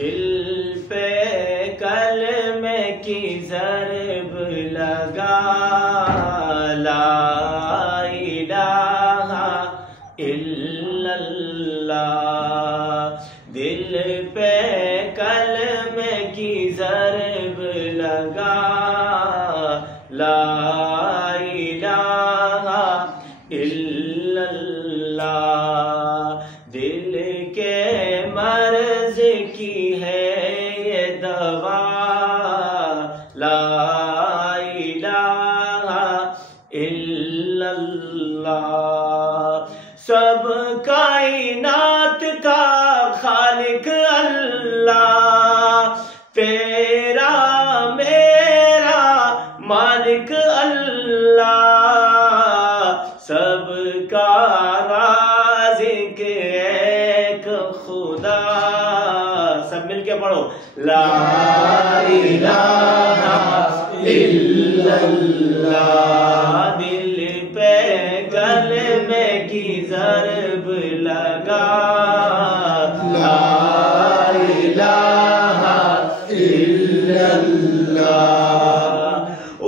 دل پہ کلمے کی ضرب لگا، لا الہ الا اللہ، دل پہ کلمے کی ضرب لگا، لا الہ الا اللہ، دل کے مرض کی ہے یہ دوا، لا الہ الا اللہ، سب کائنات کا خالق اللہ، تیرا میرا مالک اللہ، سب کا رازق ایک خدا، سب مل کے پڑھو، لا الہ الا اللہ، دل پہ کلمے کی ضرب لگا، لا الہ الا اللہ،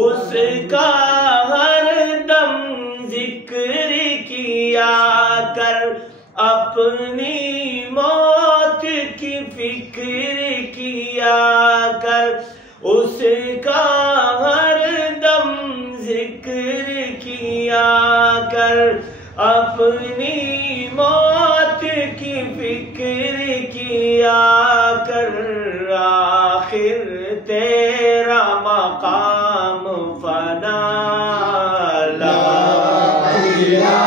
اس کا ہر دم ذکر کیا کر، اپنی موت کی فکر کیا کر، اس کا ہر دم ذکر کیا کر، اپنی موت کی فکر کیا کر، آخر تیرا مقام فنا، لا الہ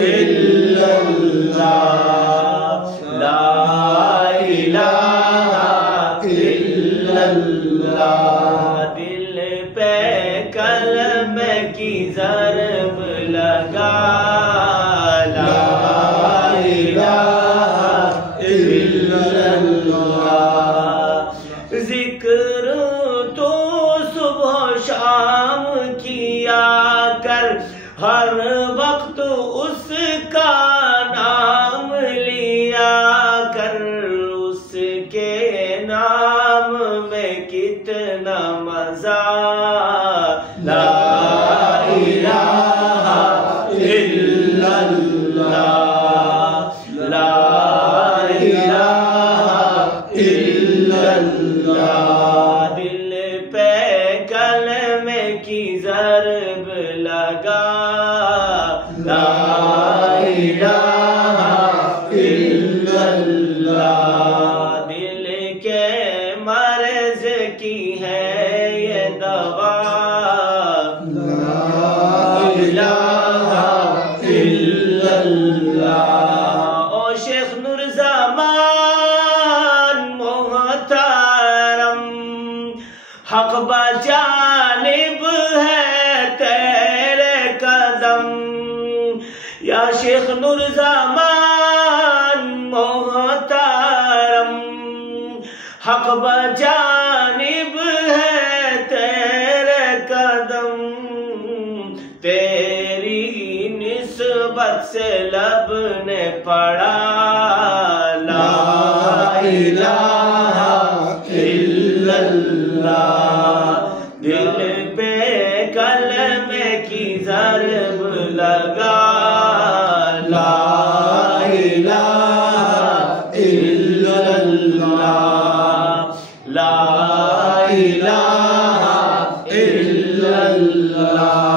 الا اللہ، لا الہ الا اللہ، دل پہ کلمے کی ضرب لگا، لا الہ الا اللہ، ذکر تو صبح و شام کیا کر، ہر وقت اس کا نام لیا کر، اس کے نام میں کتنا مزہ، لا الہ الا اللہ، لا الہ الا اللہ، دل پہ کلمے کی ضرب لگا، لا الہ الا اللہ، دل کے مرض کی ہے یہ دوا، لا الہ الا اللہ، او شیخ نورزمان محترم، حق بجانب ہے تیرے قدم، یا شیخ نورزمان محترم، حق بجانب ہے تیرے قدم، تیری نسبت سے لب نے پڑھا، لا الہ الا اللہ، دل پہ کلمے کی ضرب لگا، لا الہ الا اللہ، لا الہ الا اللہ۔